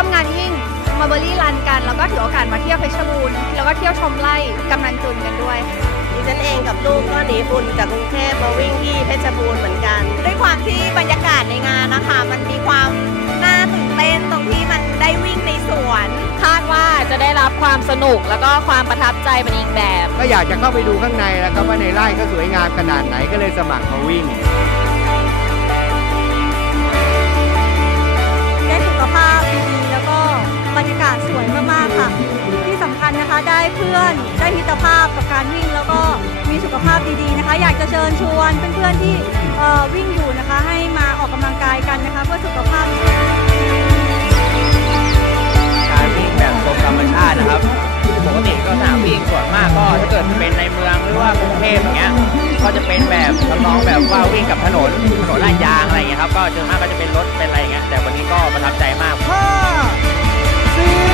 ร่วมงานวิ่งมาเบอรี่รันกัน แล้วก็ถือโอกาสมาเที่ยวเพชรบูรณ์แล้วก็เที่ยวชมไร่กำนันจุนกันด้วยดิฉันเองกับลูกก็หนีฝุ่นจากกรุงเทพมาวิ่งที่เพชรบูรณ์เหมือนกัน ด้วยความที่บรรยากาศในงานนะคะ มันมีความน่าตื่นเต้นตรงที่มันได้วิ่งในสวนคาดว่าจะได้รับความสนุกแล้วก็ความประทับใจเป็นอีกแบบ ก็อยากจะเข้าไปดูข้างในแล้วครับว่าในไร่ก็สวยงามขนาดไหนก็เลยสมัครมาวิ่งได้สุขภาพดี สวยมากๆค่ะ ที่สำคัญนะคะได้เพื่อนได้มิตรภาพกับการวิ่งแล้วก็มีสุขภาพดีๆนะคะ อยากจะเชิญชวนเพื่อนๆที่เอ่อวิ่งอยู่นะคะ ให้มาออกกำลังกายกันนะคะ เพื่อสุขภาพการวิ่งแบบชมธรรมชาตินะครับปกติก็สนามวิ่งส่วนมากก็ถ้าเกิดเป็นในเมืองหรือว่ากรุงเทพอย่างเงี้ยก็จะเป็นแบบน้องๆแบบว่าวิ่งกับถนนถนนลาดยางอะไรอย่างเงี้ยครับก็เจอมากก็จะเป็นรถเป็นอะไรอย่างเงี้ยแต่วันนี้ก็ประทับใจมากผม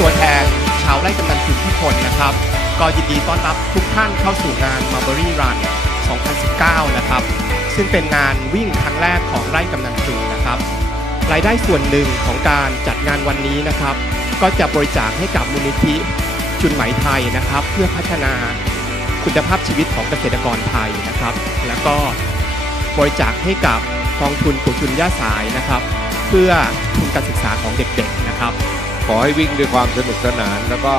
ตัวแทนชาวไร่กำนันจุนทุกคนนะครับ ก็ยินดีต้อนรับทุกท่านเข้าสู่งาน Mulberry Run 2019 นะครับ ซึ่งเป็นงานวิ่งครั้งแรกของไร่กำนันจุนนะครับ รายได้ส่วนหนึ่งของการจัดงานวันนี้นะครับ ก็จะบริจาคให้กับมูลนิธิจุนไหมไทยนะครับ เพื่อพัฒนาคุณภาพชีวิตของเกษตรกรไทยนะครับ แล้วก็บริจาคให้กับกองทุนปู่จุนย่าสายนะครับ เพื่อทุนการศึกษาของเด็กๆนะครับ อให้วิ่งด้วยความสนุกสนานแล้วก็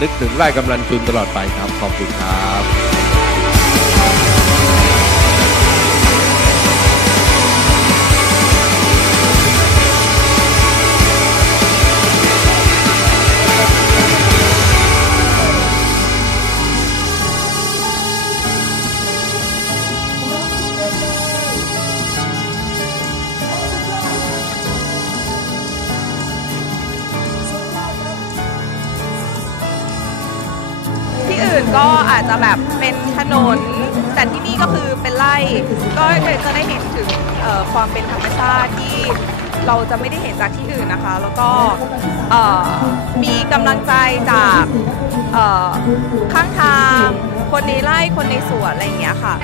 นึกถึงไร่กำลังจุนตลอดไปครับ ขอบคุณครับ อาจจะแบบเป็นถนน แต่ที่นี่ก็คือเป็นไร่ก็เลยจะได้เห็นถึงความเป็นธรรมชาติที่เราจะไม่ได้เห็นจากที่อื่นนะคะ แล้วก็มีกำลังใจจากข้างทาง คนในไร่คนในสวนอะไรอย่างเงี้ยค่ะ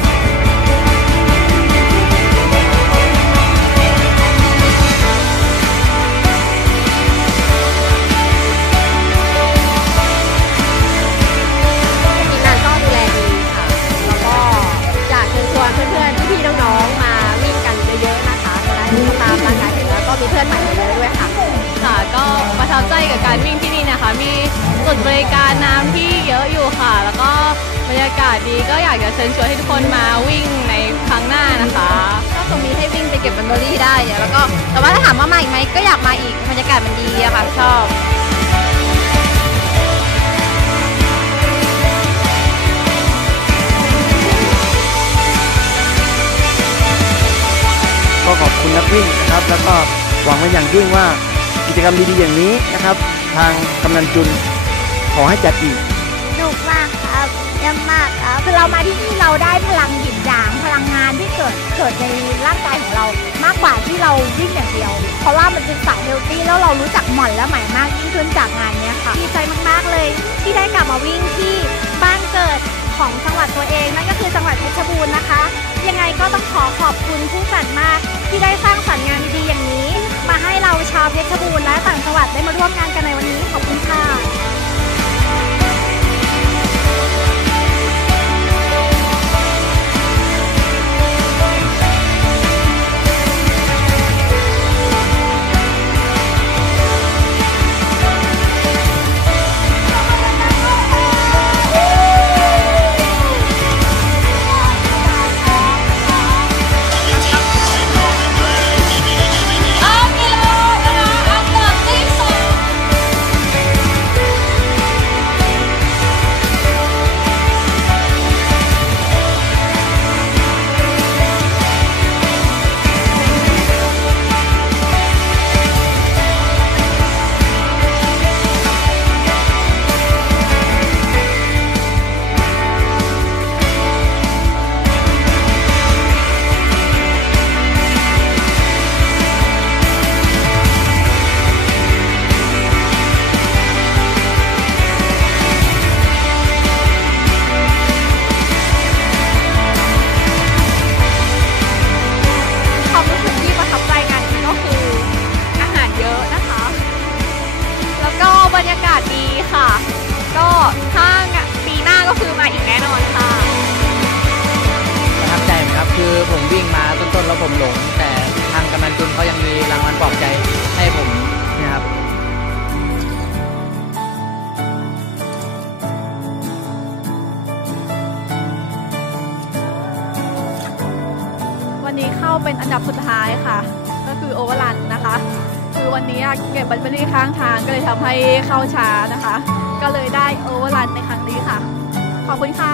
กับการวิ่งที่นี่นะคะ มีจุดบริการน้ำที่เยอะอยู่ค่ะ แล้วก็บรรยากาศดีก็อยากจะเชิญชวนให้ทุกคนมาวิ่งในครั้งหน้านะคะก็ตรงนี้ให้วิ่งไปเก็บบันเบอรี่ได้อะแล้วก็แต่ว่าถ้าถามว่ามาอีกไหมก็อยากมาอีกบรรยากาศมันดีอะค่ะชอบก็ขอบคุณนักวิ่งนะครับ แล้วก็หวังไว้อย่างยิ่งว่า กิจกรรมดีๆอย่างนี้นะครับ ทางกำนันจุนขอให้จัดอีกสนุกมากครับเยี่ยมมากครับคือเรามาที่นี่เราได้พลังหยินหยางพลังงานที่เกิดเกิดในร่างกายของเรามากกว่าที่เราวิ่งอย่างเดียว เพราะว่ามันเป็นสายเฮลตี้แล้วเรารู้จักหม่อนและใหมายมากยิ่งขึ้นจากงานเนี้ยค่ะดีใจมากๆเลย ที่ได้กลับมาวิ่งที่บ้านเกิดของจังหวัดตัวเองนั่นก็คือจังหวัดเพชรบูรณ์นะคะ ยังไงก็ต้องขอขอบคุณผู้จัดมากที่ได้สร้างสรรค์งานดีๆอย่าง ให้เราชาวเพชรบูรณ์และต่างจังหวัดได้มาร่วมงานกันในวันนี้ขอบคุณค่ะ ผมหลง แต่ทางกำนันจุนเขายังมีรางวัลปลอบใจให้ผมนะครับวันนี้เข้าเป็นอันดับสุดท้ายค่ะ ก็คือโอเวอร์ลันนะคะ คือวันนี้เก็บบัตเตอรี่ข้างทางก็เลยทำให้เข้าช้านะคะ ก็เลยได้โอเวอร์ลันในครั้งนี้ค่ะ ขอบคุณค่ะ